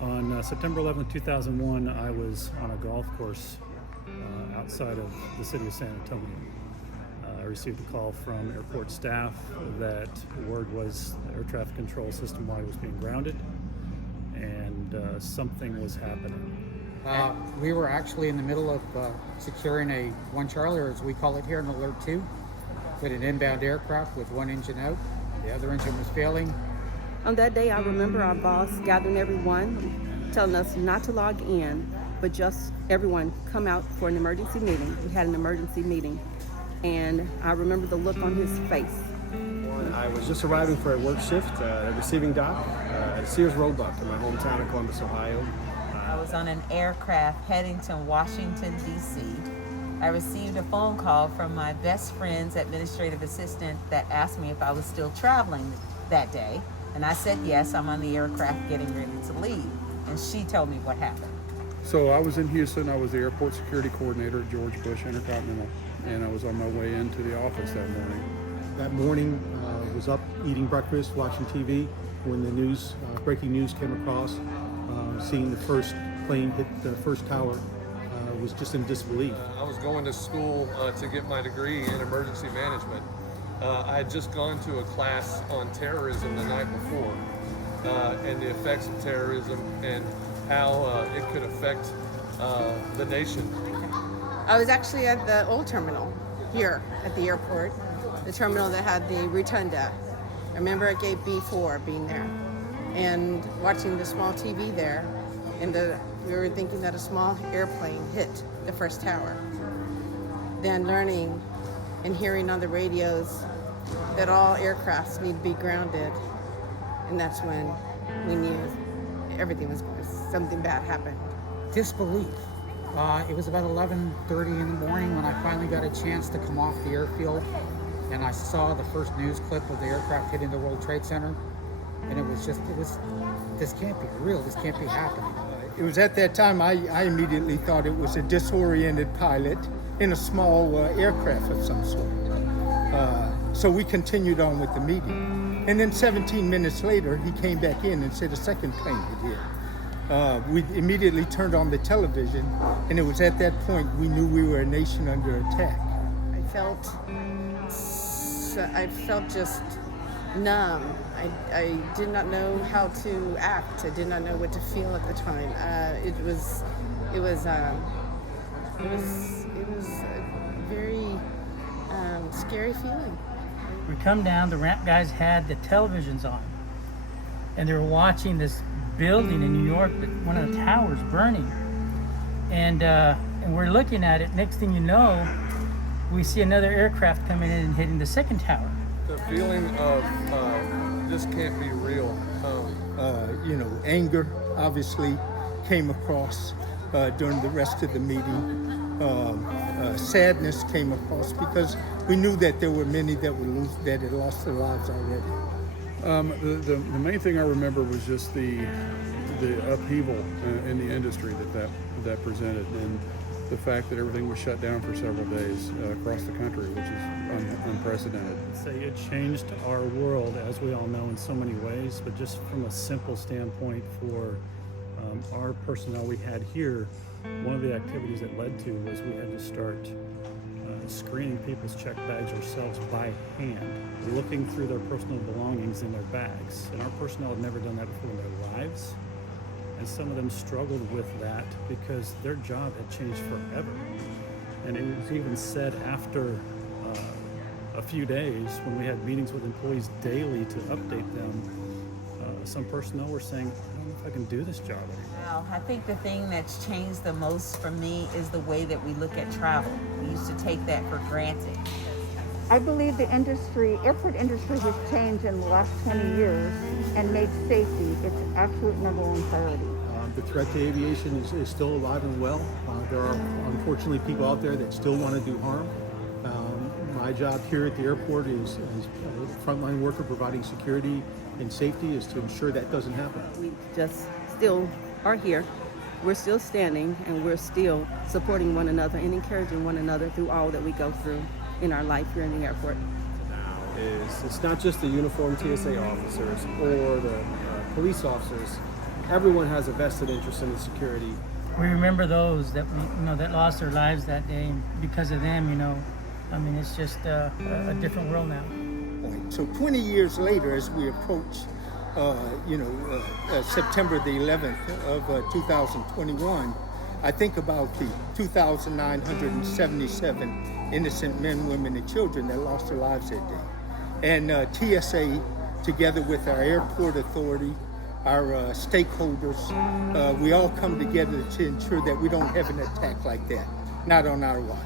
On September 11th, 2001, I was on a golf course outside of the city of San Antonio. I received a call from airport staff that word was the air traffic control system-wide was being grounded and something was happening. We were actually in the middle of securing a 1 Charlie, or as we call it here, an Alert 2, with an inbound aircraft with one engine out. The other engine was failing. On that day, I remember our boss gathering everyone, telling us not to log in, but just everyone come out for an emergency meeting. We had an emergency meeting, and I remember the look on his face. I was just arriving for a work shift at a receiving dock at Sears Roebuck in my hometown of Columbus, Ohio. I was on an aircraft heading to Washington, D.C. I received a phone call from my best friend's administrative assistant that asked me if I was still traveling that day. And I said, yes, I'm on the aircraft getting ready to leave. And she told me what happened. So I was in Houston. I was the airport security coordinator at George Bush Intercontinental, and I was on my way into the office that morning. That morning, was up eating breakfast, watching TV, when the news, breaking news came across. Seeing the first plane hit the first tower was just in disbelief. I was going to school to get my degree in emergency management. I had just gone to a class on terrorism the night before and the effects of terrorism and how it could affect the nation. I was actually at the old terminal here at the airport, the terminal that had the rotunda. I remember at gate B4 being there and watching the small TV there, and we were thinking that a small airplane hit the first tower. Then learning and hearing on the radios that all aircrafts need to be grounded, and that's when we knew everything was going, something bad happened. Disbelief. It was about 11:30 in the morning when I finally got a chance to come off the airfield, and I saw the first news clip of the aircraft hitting the World Trade Center, and it was this can't be real, this can't be happening. It was at that time I immediately thought it was a disoriented pilot in a small aircraft of some sort. So we continued on with the meeting. And then 17 minutes later, he came back in and said a second plane had hit. We immediately turned on the television, and it was at that point we knew we were a nation under attack. I felt just numb. I did not know how to act. I did not know what to feel at the time. It was a very scary feeling. We come down, the ramp guys had the televisions on, and they were watching this building in New York, one of the towers burning. And we're looking at it. Next thing you know, we see another aircraft coming in and hitting the second tower. The feeling of this can't be real. Anger obviously came across during the rest of the meeting. Sadness came across because we knew that there were many that had lost their lives already. The main thing I remember was just the upheaval in the industry that presented, and the fact that everything was shut down for several days across the country, which is unprecedented. Say it changed our world, as we all know, in so many ways, but just from a simple standpoint for our personnel we had here, one of the activities it led to was we had to start screening people's check bags ourselves by hand, looking through their personal belongings in their bags. And our personnel had never done that before in their lives. And some of them struggled with that because their job had changed forever. And it was even said after a few days when we had meetings with employees daily to update them, some personnel were saying, I don't know if I can do this job anymore. Well, I think the thing that's changed the most for me is the way that we look at travel. We used to take that for granted. I believe the airport industry has changed in the last 20 years and made safety its absolute number one priority. The threat to aviation is still alive and well. There are unfortunately people out there that still want to do harm. My job here at the airport is a frontline worker providing security and safety is to ensure that doesn't happen. We just still are here. We're still standing, and we're still supporting one another and encouraging one another through all that we go through in our life here in the airport. It's not just the uniformed TSA officers or the police officers everyone has a vested interest in the security. We remember those that that lost their lives that day, and because of them, I mean, it's just a different world now. So 20 years later, as we approach, September the 11th of 2021, I think about the 2,977 innocent men, women, and children that lost their lives that day. And TSA, together with our airport authority, our stakeholders, we all come together to ensure that we don't have an attack like that, not on our watch.